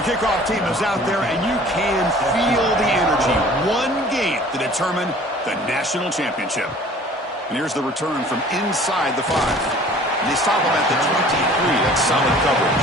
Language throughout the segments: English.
The kickoff team is out there, and you can feel the energy. One game to determine the national championship. And here's the return from inside the 5. And they stop him at the 23. That's solid coverage.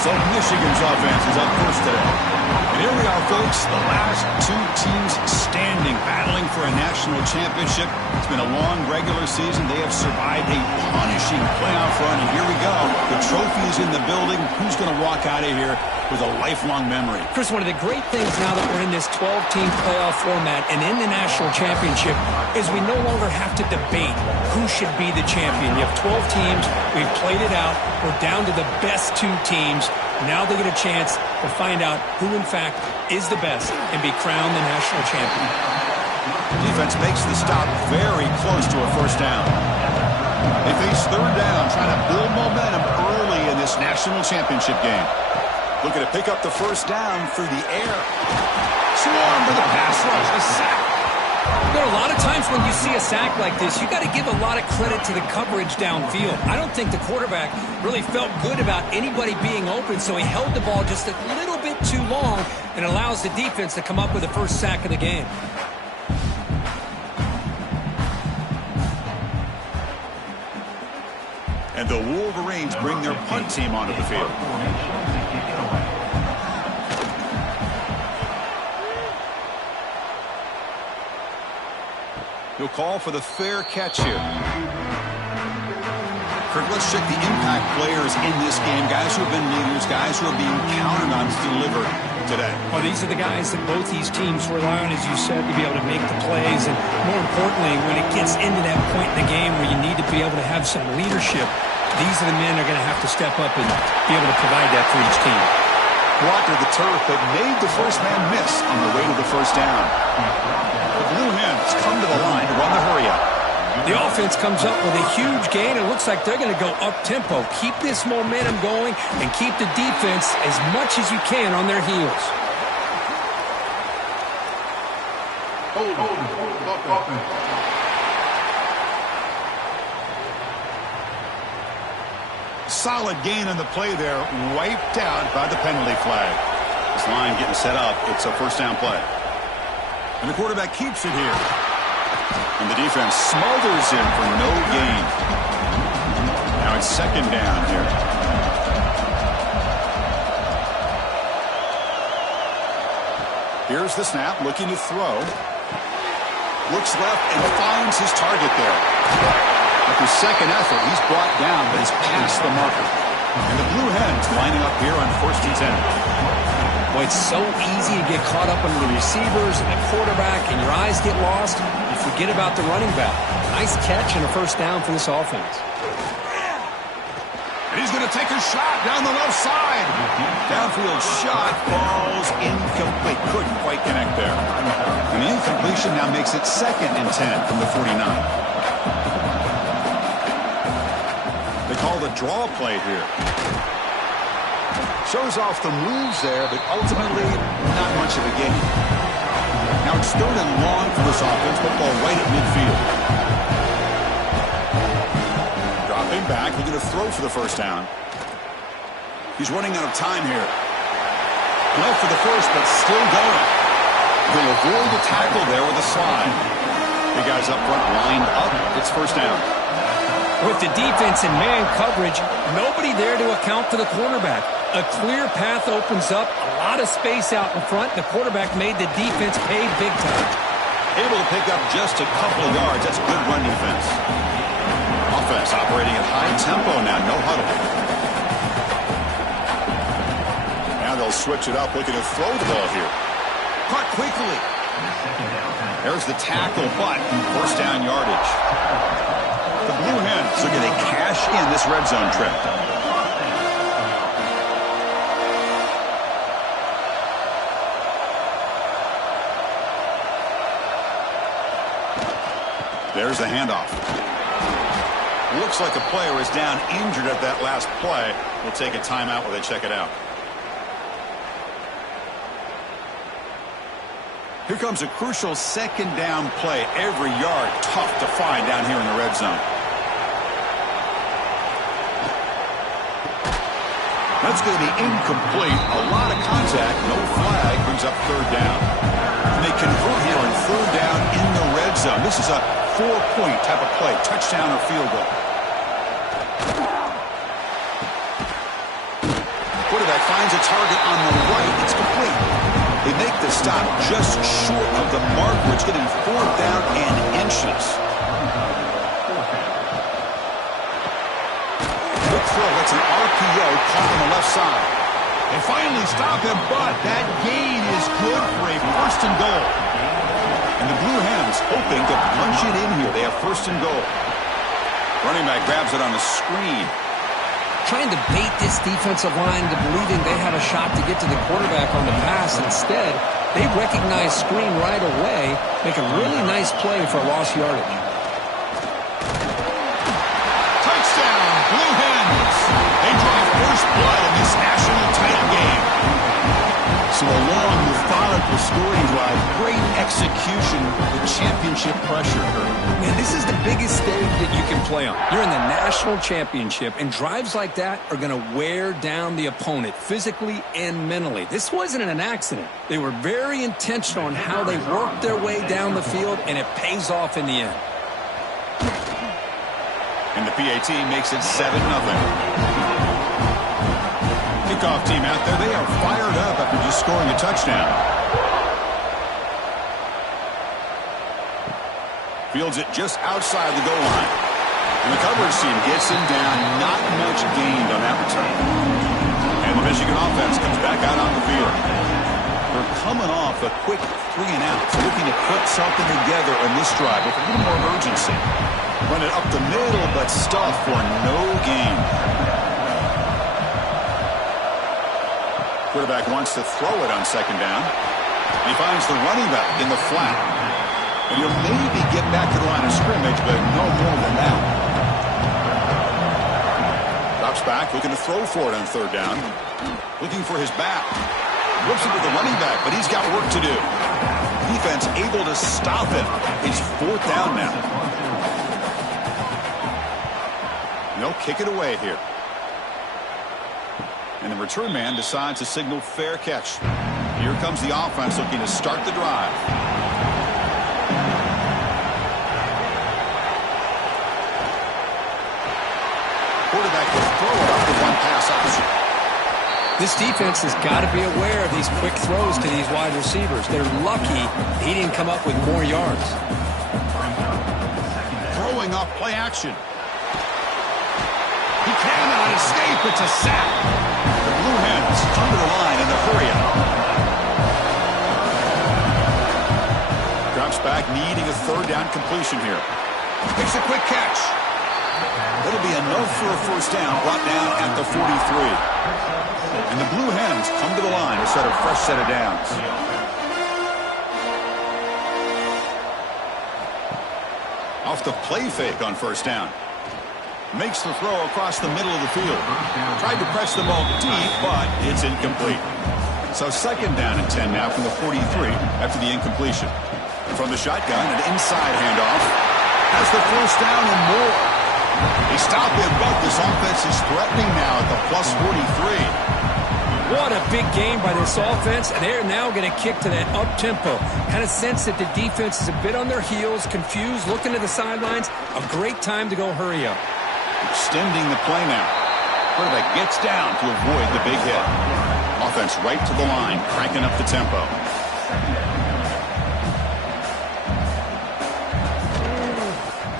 So Michigan's offense is up first today. And here we are, folks, the last two teams standing, battling for a national championship. It's been a long regular season. They have survived a punishing playoff run, and here we go. The trophy is in the building. Who's going to walk out of here with a lifelong memory? Chris, one of the great things now that we're in this 12-team playoff format and in the national championship is we no longer have to debate who should be the champion. You have 12 teams. We've played it out. We're down to the best 2 teams. Now they get a chance to find out who, in fact, is the best and be crowned the national champion. Defense makes the stop very close to a first down. They face third down, trying to build momentum early in this national championship game. Looking to pick up the first down through the air. Swarm for the pass rush, a sack. There are a lot of times when you see a sack like this, you got to give a lot of credit to the coverage downfield. I don't think the quarterback really felt good about anybody being open, so he held the ball just a little bit too long and allows the defense to come up with the first sack of the game. And the Wolverines bring their punt team onto the field. He'll call for the fair catch here. Kirk, let's check the impact players in this game. Guys who have been leaders, guys who are being counted on to deliver today. Well, these are the guys that both these teams rely on, as you said, to be able to make the plays. And more importantly, when it gets into that point in the game where you need to be able to have some leadership, these are the men that are going to have to step up and be able to provide that for each team. Walker the turf, but made the first man miss on the way to the first down. The Blue Hens come to the line to run the hurry-up. The offense comes up with a huge gain. It looks like they're going to go up-tempo. Keep this momentum going and keep the defense as much as you can on their heels. Solid gain on the play there, wiped out by the penalty flag. This line getting set up. It's a first down play. And the quarterback keeps it here. And the defense smothers him for no gain. Now it's second down here. Here's the snap, looking to throw. Looks left and finds his target there. After second effort, he's brought down, but he's past the marker. And the Blue Hens lining up here on 1st and 10. Boy, it's so easy to get caught up on the receivers and the quarterback, and your eyes get lost. You forget about the running back. Nice catch and a first down for this offense. And he's going to take a shot down the left side. Downfield shot falls incomplete. Couldn't quite connect there. And the incompletion now makes it 2nd and 10 from the 49. They call the draw play here. Shows off the moves there, but ultimately not much of a gain. Now it's 3rd and long for this offense. Football right at midfield. Dropping back, looking to throw for the first down. He's running out of time here. Left for the first, but still going. He'll avoid the tackle there with a slide. The guys up front lined up. It's first down. With the defense and man coverage, nobody there to account for the cornerback. A clear path opens up, a lot of space out in front. The quarterback made the defense pay big time. Able to pick up just a couple of yards. That's good run defense. Offense operating at high tempo now, no huddle. Now they'll switch it up, looking to throw the ball here. Caught quickly. There's the tackle, but first down yardage. The Blue Hens looking to cash in this red zone trip. There's the handoff. Looks like the player is down injured at that last play. We'll take a timeout while they check it out. Here comes a crucial second down play. Every yard tough to find down here in the red zone. That's going to be incomplete. A lot of contact. No flag. Brings up third down. And they convert here on third down in the red zone. This is a 4-point type of play. Touchdown or field goal. Quarterback finds a target on the right. It's complete. They make the stop just short of the marker. It's getting fourth down and inches. Quick throw. That's an RPO caught on the left side. They finally stop him, but that gain is good for a first and goal. And the Blue Hens hoping to punch it in here. They have first and goal. Running back grabs it on the screen. Trying to bait this defensive line to believing they have a shot to get to the quarterback on the pass. Instead, they recognize screen right away, make a really nice play for lost yardage. Touchdown, Blue Hens. They draw first blood in this national title game. So a long, methodical scoring drive, great execution, the championship pressure. Man, this is the biggest stage that you can play on. You're in the national championship, and drives like that are going to wear down the opponent physically and mentally. This wasn't an accident. They were very intentional on how they worked their way down the field, and it pays off in the end. And the PAT makes it 7-0. Kickoff team out there. They are fired up after just scoring a touchdown. Fields it just outside the goal line. And the coverage team gets him down. Not much gained on that return. And the Michigan offense comes back out on the field. They're coming off a quick 3 and out. So looking to put something together on this drive with a little more urgency. Run it up the middle, but stuff for no gain. Quarterback wants to throw it on second down. He finds the running back in the flat. And he'll maybe get back to the line of scrimmage, but no more than that. Drops back, looking to throw for it on third down. Looking for his back. Whips it to the running back, but he's got work to do. Defense able to stop him. He's fourth down now. And they'll kick it away here. And the return man decides to signal fair catch. Here comes the offense looking to start the drive. Quarterback will throw it up with one pass option. This defense has got to be aware of these quick throws to these wide receivers. They're lucky he didn't come up with more yards. Throwing off play action. He cannot escape. It's a sack. The Blue Hens come to the line in the hurry up. Drops back, needing a third down completion here. Makes a quick catch. That'll be enough for a first down, brought down at the 43. And the Blue Hens come to the line to set a fresh set of downs. Off the play fake on first down. Makes the throw across the middle of the field. Tried to press the ball deep, but it's incomplete. So second down and 10 now from the 43 after the incompletion. From the shotgun, an inside handoff. Has the first down and more. They stop him, but this offense is threatening now at the plus 43. What a big game by this offense. They're now going to kick to that up-tempo. Kind of sense that the defense is a bit on their heels, confused, looking to the sidelines. A great time to go hurry up. Extending the play now. Quarterback gets down to avoid the big hit. Offense right to the line, cranking up the tempo.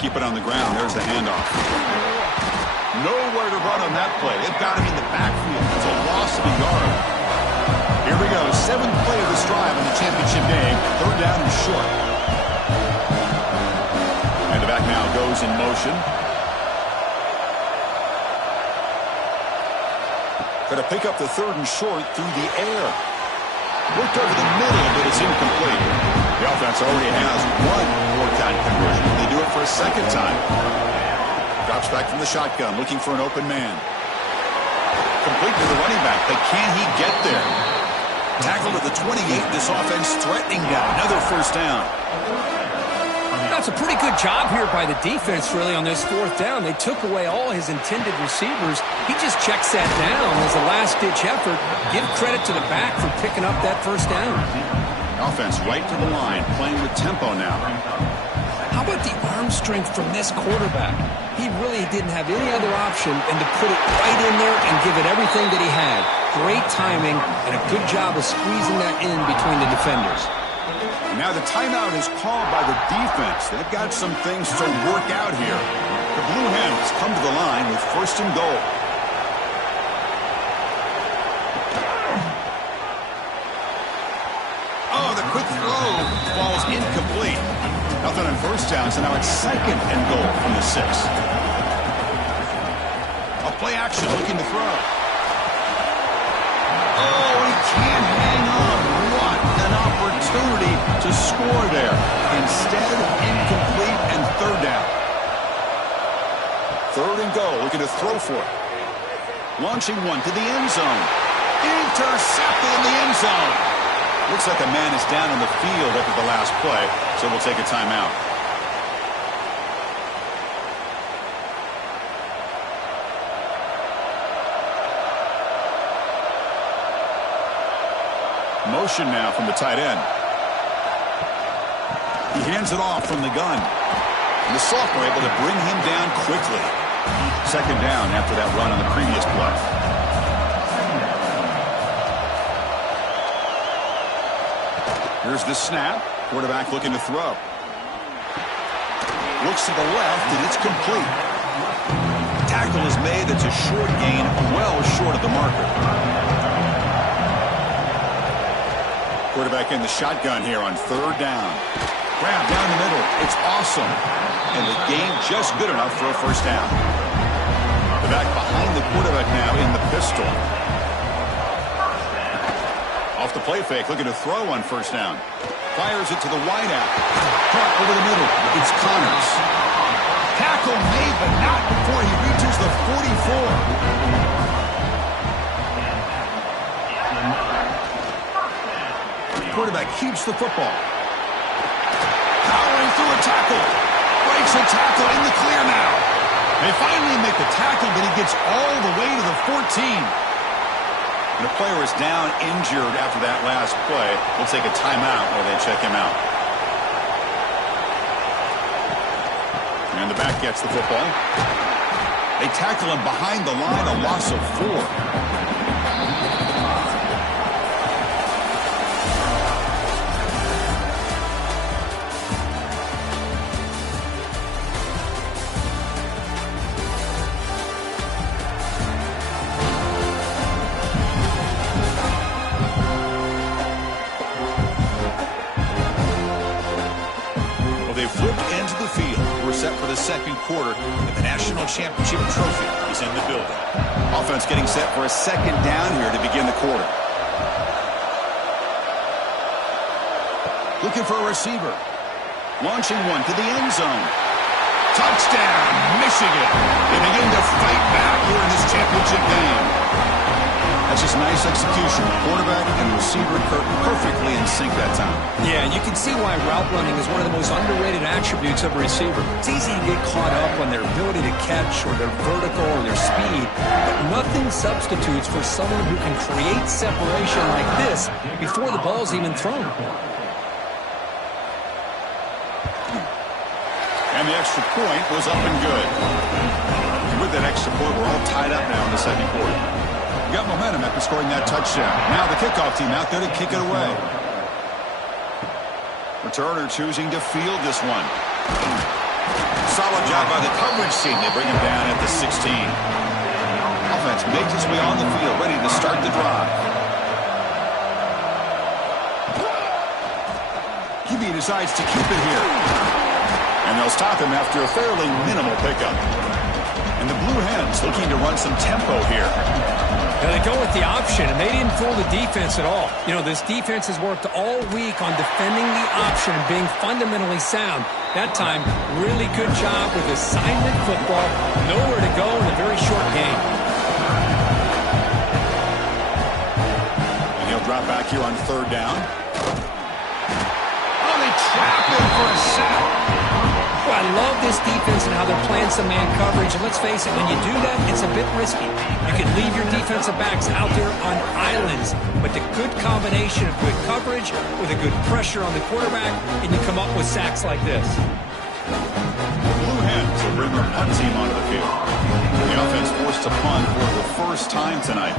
Keep it on the ground. There's the handoff. Nowhere to run on that play. They've got him in the backfield. It's a loss of a yard. Here we go. 7th play of this drive in the championship game. Third down and short. And the back now goes in motion. Going to pick up the third and short through the air. Worked over the middle, but it's incomplete. The offense already has one fourth-down conversion. They do it for a second time. Drops back from the shotgun, looking for an open man. Complete to the running back, but can he get there? Tackled at the 28. This offense threatening now. Another first down. That's a pretty good job here by the defense, really, on this fourth down. They took away all his intended receivers. He just checks that down as a last-ditch effort. Give credit to the back for picking up that first down. Offense right to the line, playing with tempo now. How about the arm strength from this quarterback? He really didn't have any other option than to put it right in there and give it everything that he had. Great timing and a good job of squeezing that in between the defenders. And now the timeout is called by the defense. They've got some things to work out here. The Blue Hens come to the line with first and goal. Oh, the quick throw falls incomplete. Nothing on first down, so now it's second and goal from the 6. A play action, looking to throw. Oh, he can't hang on. What an opportunity to score there. Instead, incomplete and third down. Third and goal, looking to throw for it. Launching one to the end zone. Intercepted in the end zone. Looks like a man is down on the field after the last play, so we'll take a timeout. Motion now from the tight end. He hands it off from the gun. And the sophomore able to bring him down quickly. Second down after that run on the previous play. Here's the snap. Quarterback looking to throw. Looks to the left, and it's complete. Tackle is made. It's a short gain, well short of the marker. Quarterback in the shotgun here on third down. Grab down the middle. It's awesome. And the gain just good enough for a first down. The back behind the quarterback now in the pistol. Off the play fake, looking to throw on first down. Fires it to the wideout. Caught over the middle. It's Connors. Tackle made, but not before he reaches the 44. Quarterback keeps the football. Powering through a tackle. Breaks a tackle in the clear now. They finally make the tackle, but he gets all the way to the 14. And the player is down injured after that last play. We'll take a timeout while they check him out. And the back gets the football. They tackle him behind the line, a loss of 4. The second quarter, and the national championship trophy is in the building. Offense getting set for a second down here to begin the quarter. Looking for a receiver. Launching one to the end zone. Touchdown, Michigan. They begin to fight back here in this championship game. That's just nice execution. Quarterback and receiver perfectly in sync that time. Yeah, you can see why route running is one of the most underrated attributes of a receiver. It's easy to get caught up on their ability to catch or their vertical or their speed, but nothing substitutes for someone who can create separation like this before the ball's even thrown. And the extra point was up and good. With that extra point, we're all tied up now in the second quarter. Got momentum after scoring that touchdown. Now the kickoff team out there to kick it away. Returner choosing to field this one. Solid job by the coverage team. They bring him down at the 16. Offense makes its way on the field, ready to start the drive. QB decides to keep it here. And they'll stop him after a fairly minimal pickup. And the Blue Hens looking to run some tempo here. Now they go with the option, and they didn't fool the defense at all. You know, this defense has worked all week on defending the option and being fundamentally sound. That time, really good job with assignment football. Nowhere to go in a very short game. And he'll drop back here on third down. Oh, they trap him for a sack. Well, I love this defense and how they're playing some man coverage. And let's face it, when you do that, it's a bit risky. You can leave your defensive backs out there on islands. But the good combination of good coverage with a good pressure on the quarterback, and you come up with sacks like this. The Blue Hens will bring their punt team onto the field. The offense forced to punt for the first time tonight.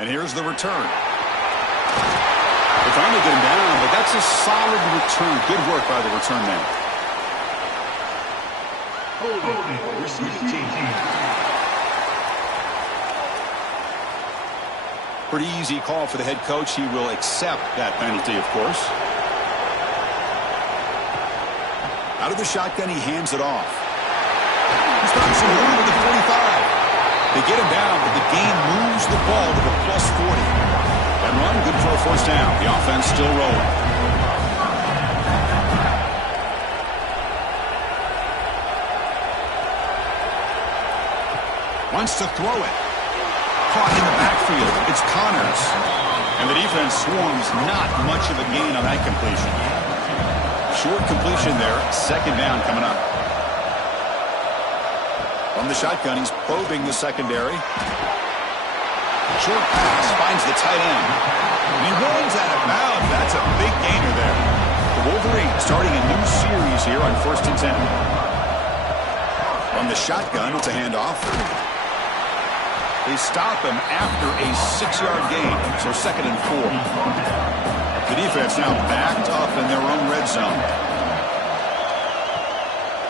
And here's the return. They're trying to get him down, but that's a solid return. Good work by the return man. Pretty easy call for the head coach. He will accept that penalty, of course. Out of the shotgun, he hands it off. He's got some room at the 45. They get him down, but the game moves the ball to the +40. That run, good for a first down. The offense still rolling. Wants to throw it. Caught in the backfield. It's Connors. And the defense swarms. Not much of a gain on that completion. Short completion there. Second down coming up. From the shotgun, he's probing the secondary. Short pass finds the tight end. And he runs out of bounds. That's a big gainer there. The Wolverines starting a new series here on 1st and 10. From the shotgun, it's a handoff. They stop him after a 6-yard gain, so 2nd and 4. The defense now backed up in their own red zone.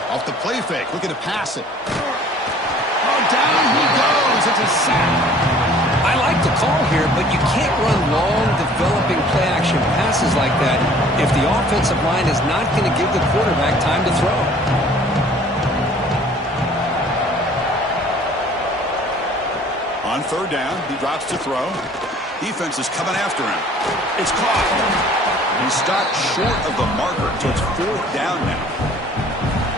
Off the play fake, looking to pass it. Oh, down he goes. It's a sack. I like the call here, but you can't run long, developing play-action passes like that if the offensive line is not going to give the quarterback time to throw. On 3rd down, he drops to throw. Defense is coming after him. It's caught. He stopped short of the marker, so it's 4th down now.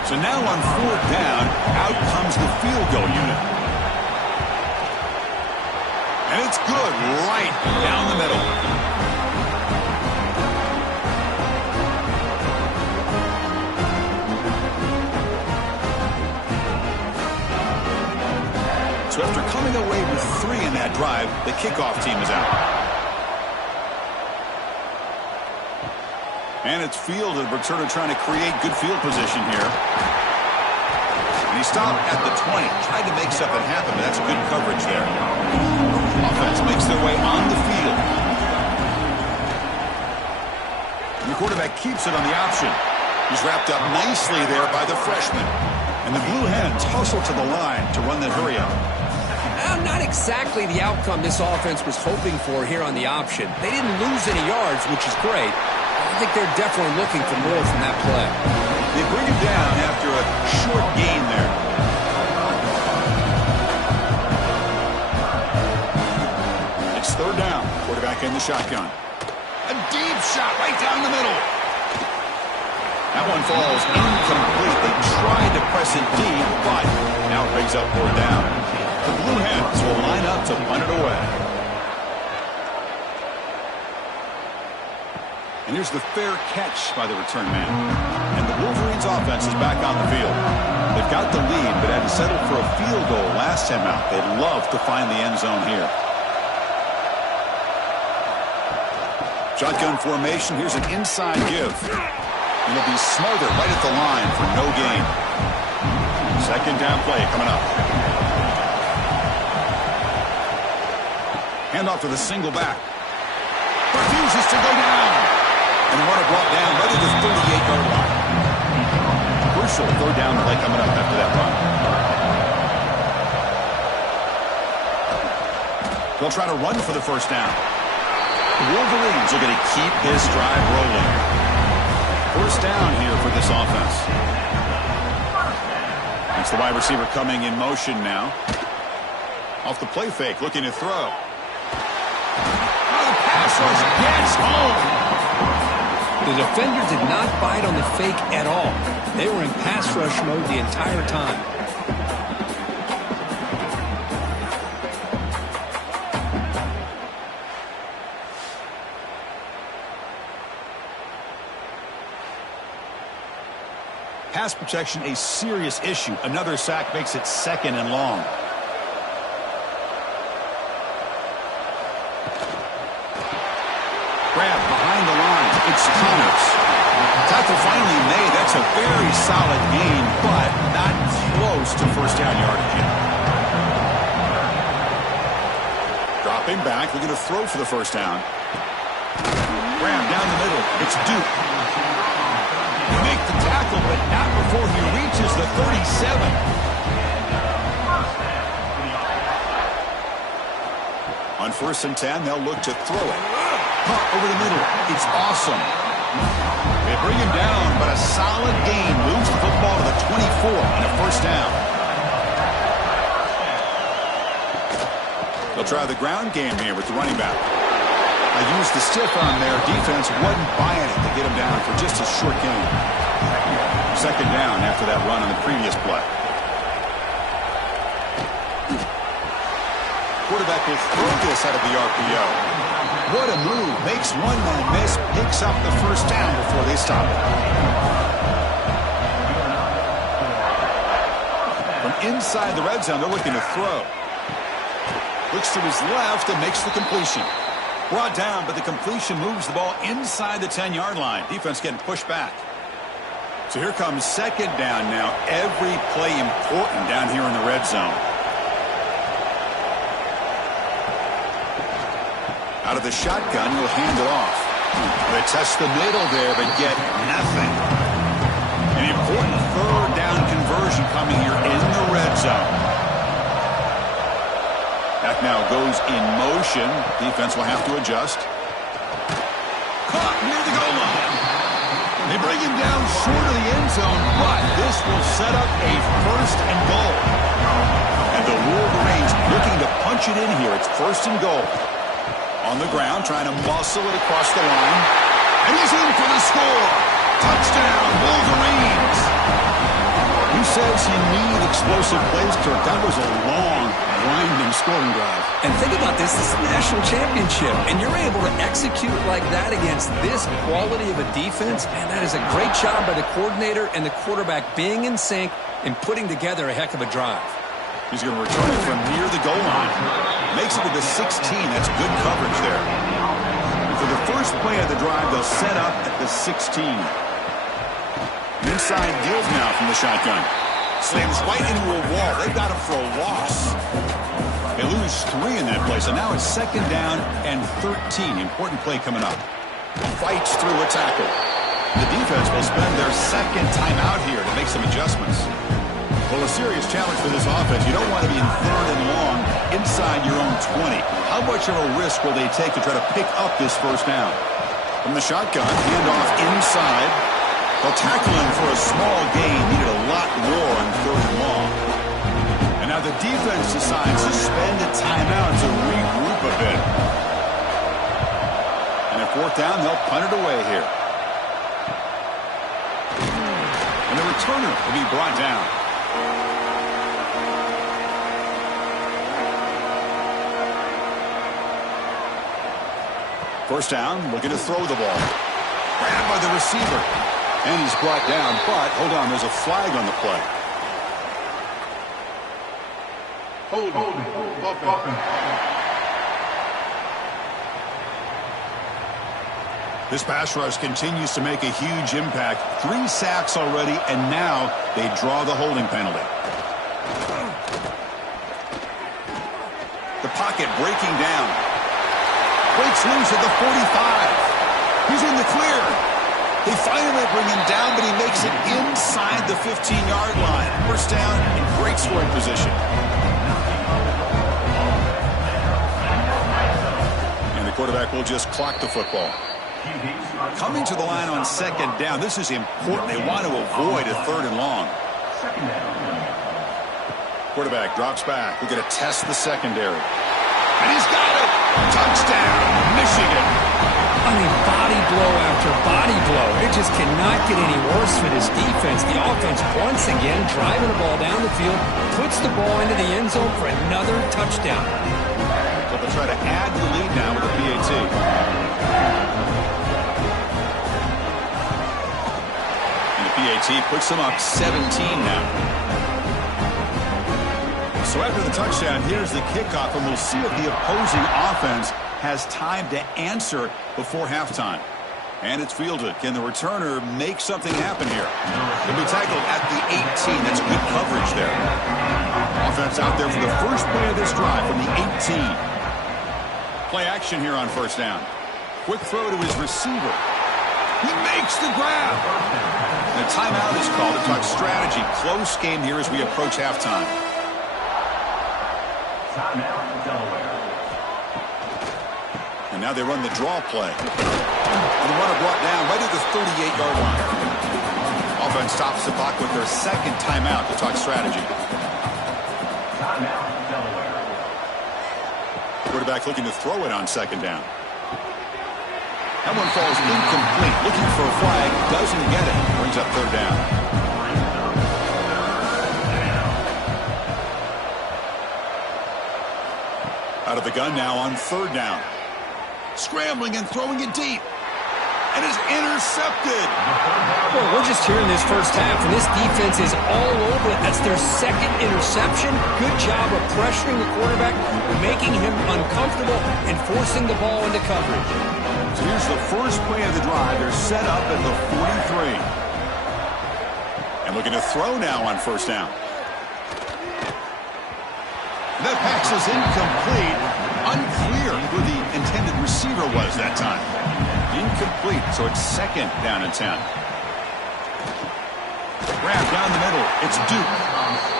So now on 4th down, out comes the field goal unit. And it's good right down the middle. So after coming away with 3 in that drive, the kickoff team is out. And it's fielded. Returner trying to create good field position here. And he stopped at the 20. Tried to make something happen, but that's good coverage there. Offense makes their way on the field. And the quarterback keeps it on the option. He's wrapped up nicely there by the freshman. And the Blue Hens hustle to the line to run that hurry up. Not exactly the outcome this offense was hoping for here on the option. They didn't lose any yards, which is great. I think they're definitely looking for more from that play. They bring him down after a short gain there. It's 3rd down. Quarterback in the shotgun. A deep shot right down the middle. That one falls incomplete. They tried to press it deep, but now it brings up 4th down. The Blue Hens will line up to punt it away. And here's the fair catch by the return man. And the Wolverines offense is back on the field. They've got the lead, but had to settle for a field goal last time out. They'd love to find the end zone here. Shotgun formation. Here's an inside give. And it'll be Smother right at the line for no gain. 2nd down play coming up. Handoff to the single back. Refuses to go down. And the runner brought down right at the 38-yard line. Crucial 3rd down play coming up after that run. They'll try to run for the 1st down. The Wolverines are going to keep this drive rolling. 1st down here for this offense. It's the wide receiver coming in motion now. Off the play fake, looking to throw. The pass rush gets home. The defender did not bite on the fake at all. They were in pass rush mode the entire time. pass protection a serious issue. Another sack makes it 2nd and long. Grab behind the line. It's Connors. Tackle finally made. That's a very solid gain, but not close to first down yardage yet. Dropping back. We're going to throw for the first down. Grab down the middle. It's Duke. He makes the tackle, but not before he reaches the 37. On 1st and 10, they'll look to throw it. Pump over the middle. It's awesome. They bring him down, but a solid gain moves the football to the 24 and a first down. They'll try the ground game here with the running back. I used the stiff arm there. Defense wasn't buying it to get him down for just a short gain. 2nd down after that run on the previous play. Quarterback will throw this out of the RPO. What a move. Makes one man miss. Picks up the first down before they stop it. From inside the red zone, they're looking to throw. Looks to his left and makes the completion. Brought down, but the completion moves the ball inside the 10-yard line. Defense getting pushed back. So here comes 2nd down now. Every play important down here in the red zone. Out of the shotgun, he'll hand it off. They test the middle there, but get nothing. An important 3rd down conversion coming here in the red zone. Back now goes in motion. Defense will have to adjust. Caught near the goal line. They bring him down short of the end zone, but this will set up a 1st and goal. And the Wolverines looking to punch it in here. It's 1st and goal. On the ground, trying to muscle it across the line. And he's in for the score. Touchdown, Wolverines. Who says you need explosive plays, Kirk? That was a long, winding scoring drive. And think about this. This is a national championship, and you're able to execute like that against this quality of a defense. Man, that is a great job by the coordinator and the quarterback being in sync and putting together a heck of a drive. He's going to return it from near the goal line. Makes it to the 16. That's good coverage there. And for the first play of the drive, they'll set up at the 16. Inside deals now from the shotgun. Slams right into a wall. They've got him for a loss. They lose 3 in that play, so now it's 2nd down and 13. Important play coming up. Fights through a tackle. The defense will spend their 2nd timeout here to make some adjustments. Well, a serious challenge for this offense. You don't want to be in 3rd and long inside your own 20. How much of a risk will they take to try to pick up this first down? From the shotgun, handoff inside. They'll tackle him for a small gain. Needed a lot more on 3rd and long. And now the defense decides to spend a timeout to regroup a bit. And at 4th down, they'll punt it away here. And the returner will be brought down. First down, looking to throw the ball. Grabbed by the receiver. And he's brought down, but hold on, there's a flag on the play. This pass rush continues to make a huge impact. 3 sacks already, and now they draw the holding penalty. The pocket breaking down. Breaks loose at the 45. He's in the clear. They finally bring him down, but he makes it inside the 15-yard line. First down in great scoring position. And the quarterback will just clock the football. Coming to the line on 2nd down. This is important. They want to avoid a 3rd and long. Quarterback drops back. We're going to test the secondary. And he's got it. Touchdown, Michigan. I mean, body blow after body blow. It just cannot get any worse for this defense. The offense, once again, driving the ball down the field, puts the ball into the end zone for another touchdown. So they'll try to add the lead now with a PAT. And the PAT puts them up 17 now. So after the touchdown, here's the kickoff, and we'll see if the opposing offense has time to answer before halftime. And it's fielded. Can the returner make something happen here? He'll be tackled at the 18. That's good coverage there. Offense out there for the first play of this drive from the 18. Play action here on first down. Quick throw to his receiver. He makes the grab. And a timeout is called to talk strategy. Close game here as we approach halftime. And now they run the draw play. And the runner brought down right at the 38-yard line. Offense stops the clock with their second timeout to talk strategy. Quarterback looking to throw it on second down. That one falls incomplete. Looking for a flag. Doesn't get it. Brings up third down. Out of the gun now on third down. Scrambling and throwing it deep. And is intercepted. Well, we're just here in this first half, and this defense is all over it. That's their second interception. Good job of pressuring the quarterback, making him uncomfortable, and forcing the ball into coverage. So here's the first play of the drive. They're set up at the 43. And looking to throw now on first down. That pass is incomplete. Unclear who the intended receiver was that time. Incomplete, so it's second down and 10. Grab down the middle. It's Duke.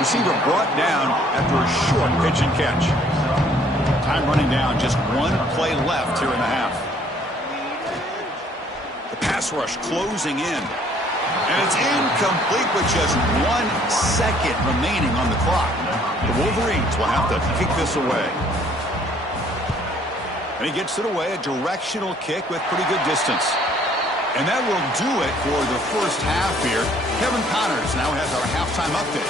Receiver brought down after a short pitch and catch. Time running down. Just one play left here in the half. The pass rush closing in. And it's incomplete with just 1 second remaining on the clock. The Wolverines will have to kick this away. And he gets it away, a directional kick with pretty good distance. And that will do it for the first half here. Kevin Connors now has our halftime update.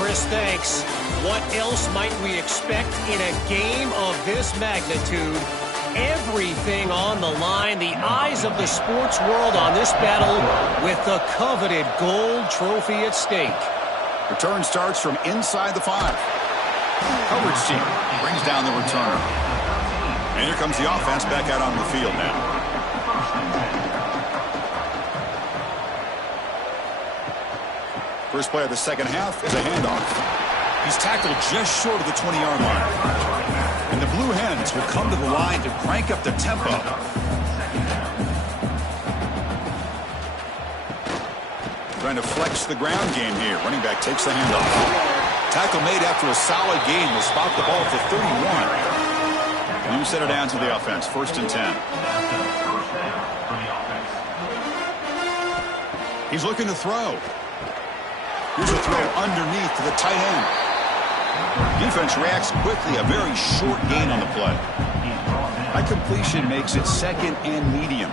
Chris, thanks. What else might we expect in a game of this magnitude? Everything on the line, the eyes of the sports world on this battle with the coveted gold trophy at stake. Return starts from inside the 5. Coverage team brings down the returner. And here comes the offense back out on the field now. First play of the second half is a handoff. He's tackled just short of the 20-yard line. And the Blue Hens will come to the line to crank up the tempo. Trying to flex the ground game here. Running back takes the handoff. Tackle made after a solid gain will spot the ball at the 31. And you set it down to the offense. First and 10. He's looking to throw. Here's a throw underneath to the tight end. Defense reacts quickly. A very short gain on the play. High completion makes it second and medium.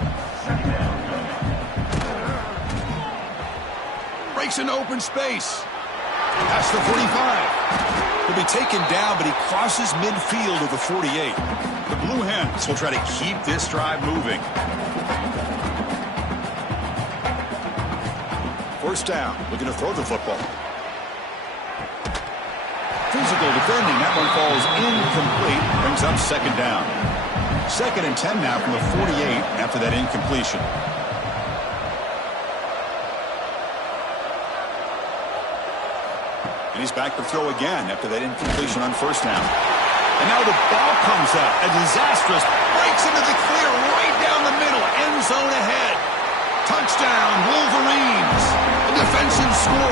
Breaks into open space. That's the 45. He'll be taken down, but he crosses midfield of the 48. The Blue Hens will try to keep this drive moving. First down, looking to throw the football. Physical defending, that one falls incomplete, brings up second down. Second and 10 now from the 48 after that incompletion. And he's back to throw again after that incompletion on first down. And now the ball comes up. A disastrous breaks into the clear right down the middle. End zone ahead. Touchdown, Wolverines. A defensive score.